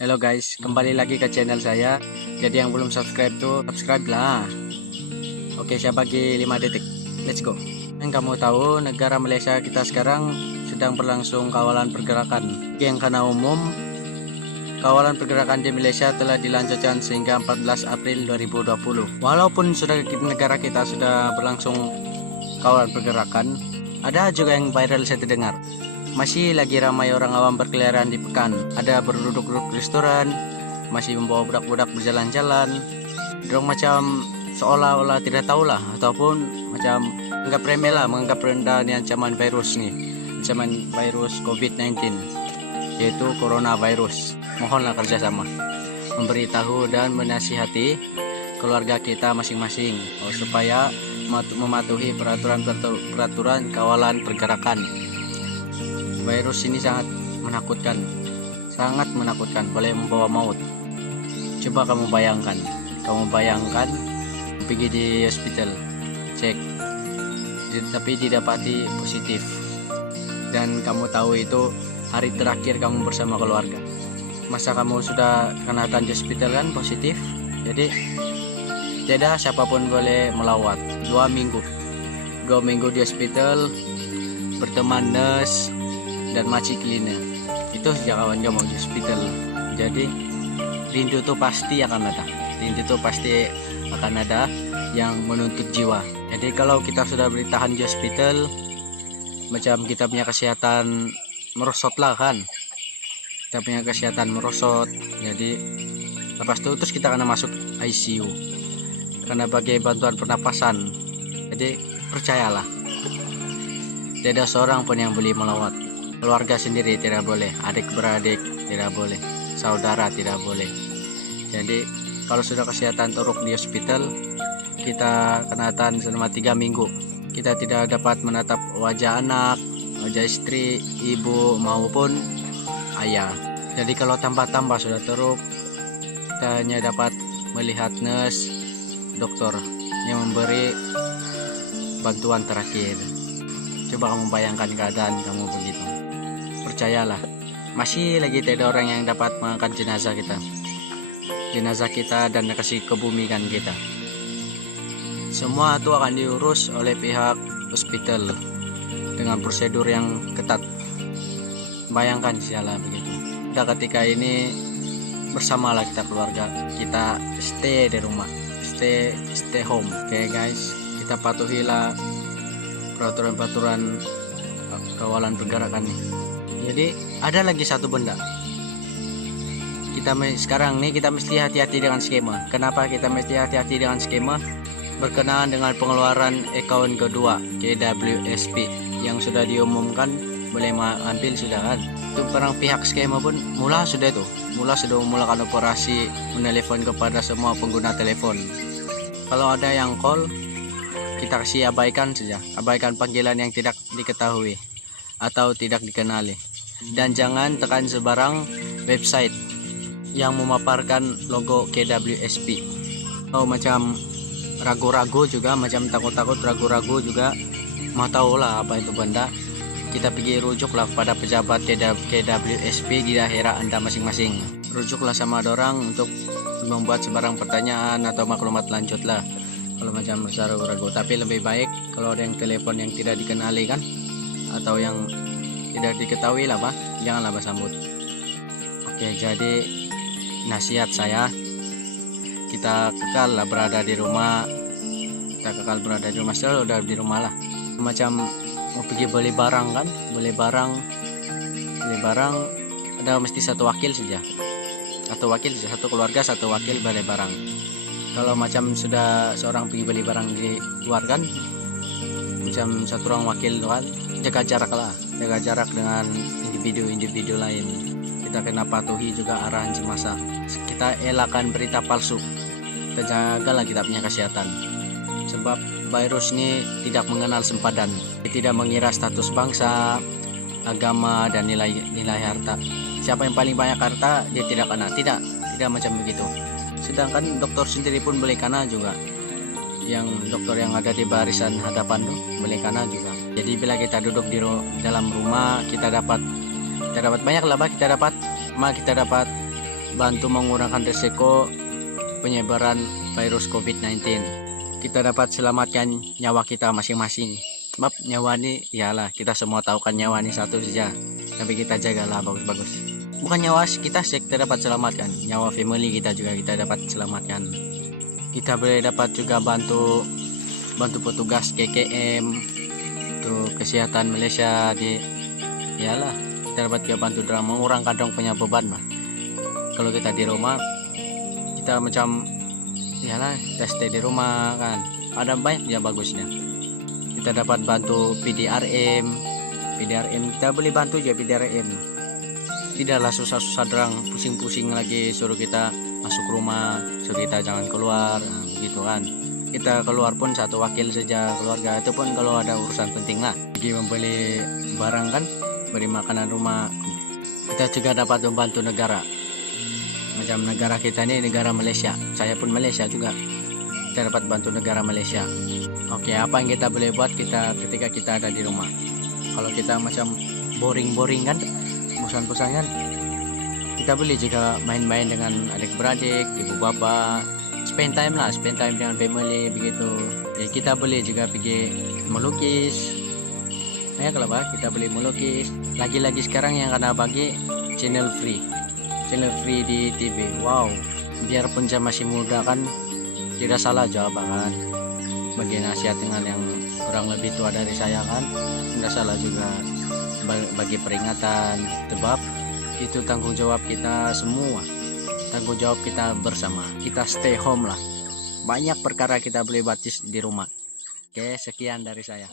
Halo guys, kembali lagi ke channel saya. Jadi yang belum subscribe tuh subscribe lah. Oke, saya bagi 5 detik. Let's go. Yang kamu tahu, negara Malaysia kita sekarang sedang berlangsung kawalan pergerakan. Yang karena umum, kawalan pergerakan di Malaysia telah dilanjutkan sehingga 14 April 2020. Walaupun sudah negara kita sudah berlangsung kawalan pergerakan, ada juga yang viral saya terdengar. Masih lagi ramai orang awam berkeliaran di pekan. Ada berduduk-duduk restoran, masih membawa budak-budak berjalan-jalan. Dorang macam seolah-olah tidak tahulah, ataupun macam menganggap remeh lah, menganggap rendah ni ancaman virus ni, ancaman virus COVID-19, yaitu coronavirus. Mohonlah kerjasama, memberitahu dan menasihati keluarga kita masing-masing supaya mematuhi peraturan kawalan pergerakan. Virus ini sangat menakutkan, boleh membawa maut. Coba kamu bayangkan pergi di hospital, cek, tapi didapati positif, dan kamu tahu itu hari terakhir kamu bersama keluarga. Masa kamu sudah kena di hospital kan positif, jadi tidak siapapun boleh melawat. 2 minggu di hospital berteman nurse dan makcik cleaner. Itu sejak kawan kamu di hospital. Jadi rindu tuh pasti akan ada yang menuntut jiwa. Jadi kalau kita sudah bertahan di hospital, macam kita punya kesehatan merosot lah kan, jadi lepas itu terus kita akan masuk ICU karena bagai bantuan pernapasan. Jadi percayalah, tidak seorang pun yang boleh melawat. Keluarga sendiri tidak boleh, adik beradik tidak boleh, saudara tidak boleh. Jadi kalau sudah kesehatan teruk di hospital, kita kenatan selama 3 minggu. Kita tidak dapat menatap wajah anak, wajah istri, ibu maupun ayah. Jadi kalau tambah-tambah sudah teruk, kita hanya dapat melihat nurse, dokter yang memberi bantuan terakhir. Coba kamu bayangkan keadaan kamu begitu. Percayalah, masih lagi tidak ada orang yang dapat mengangkat jenazah kita dan kasih kebumikan kita. Semua itu akan diurus oleh pihak hospital dengan prosedur yang ketat. Bayangkan sialah begitu. Kita ketika ini bersamalah kita keluarga, kita stay di rumah, stay home. Oke guys, kita patuhilah peraturan kawalan pergerakan nih. Jadi ada lagi satu benda. Kita mesti hati-hati dengan skema. Kenapa kita mesti hati-hati dengan skema? Berkenaan dengan pengeluaran account kedua KWSP yang sudah diumumkan boleh ambil sudah kan. Itu perang pihak skema pun mula sudah memulakan operasi menelepon kepada semua pengguna telepon. Kalau ada yang call, kita kasih abaikan panggilan yang tidak diketahui atau tidak dikenali. Dan jangan tekan sebarang website yang memaparkan logo KWSP. Macam ragu-ragu juga, macam takut-takut ragu-ragu juga, mau tahu lah apa itu benda, kita pergi rujuklah pada pejabat KWSP di daerah Anda masing-masing. Rujuklah sama dorang untuk membuat sebarang pertanyaan atau maklumat lanjut lah kalau macam ragu-ragu. Tapi lebih baik kalau ada yang telepon yang tidak dikenali kan, atau yang tidak diketahui lah Pak, janganlah bersambut. Oke, jadi nasihat saya, kita kekal lah berada di rumah, selalu udah di rumah lah. Macam mau pergi beli barang kan, beli barang ada mesti satu wakil saja, satu keluarga satu wakil beli barang. Kalau macam sudah seorang pergi beli barang di luar kan, macam satu orang wakil kan, jaga jarak dengan individu lain. Kita kena patuhi juga arahan semasa. Kita elakkan berita palsu. Kita jagalah kita punya kesehatan. Sebab virus ini tidak mengenal sempadan. Dia tidak mengira status bangsa, agama, dan nilai harta. Siapa yang paling banyak harta, dia tidak kena. Tidak macam begitu. Sedangkan dokter sendiri pun boleh kena juga. Yang dokter yang ada di barisan hadapan tuh boleh kena juga. Jadi bila kita duduk di dalam rumah, kita dapat banyak lah, kita dapat bantu mengurangi resiko penyebaran virus COVID-19. Kita dapat selamatkan nyawa kita masing-masing. Sebab nyawa ini, iyalah kita semua tahu kan nyawa ini satu saja, tapi kita jagalah bagus-bagus. Bukan nyawa kita dapat selamatkan, nyawa family kita juga kita dapat selamatkan. Kita boleh dapat juga bantu petugas KKM untuk kesehatan Malaysia iyalah kita dapat juga bantu dalam mengurangkan dong punya beban mah. Kalau kita di rumah, kita macam iyalah kita stay di rumah kan, ada banyak ya bagusnya. Kita dapat bantu PDRM kita boleh bantu aja PDRM. Tidaklah susah-susah derang pusing-pusing lagi suruh kita masuk rumah, suruh kita jangan keluar, nah, begitu kan. Kita keluar pun satu wakil saja keluarga, itu pun kalau ada urusan penting lah. Pergi membeli barang kan, beri makanan rumah. Kita juga dapat membantu negara. Macam negara kita ini negara Malaysia, saya pun Malaysia juga. Kita dapat bantu negara Malaysia. Oke, apa yang kita boleh buat ketika kita ada di rumah? Kalau kita macam boring kan, bosan-bosan kan, kita boleh juga main-main dengan adik-beradik, ibu bapak, spend time dengan family begitu. Ya, kita boleh juga pergi melukis. Ya kalau kita boleh melukis. Lagi-lagi sekarang yang kena bagi channel free di TV. Wow, biarpun saya masih muda kan, tidak salah jawaban bagi nasihat dengan yang kurang lebih tua dari saya kan, tidak salah juga bagi peringatan. Sebab itu tanggung jawab kita semua, tanggung jawab kita bersama. Kita stay home lah, banyak perkara kita boleh buat di rumah. Oke, sekian dari saya.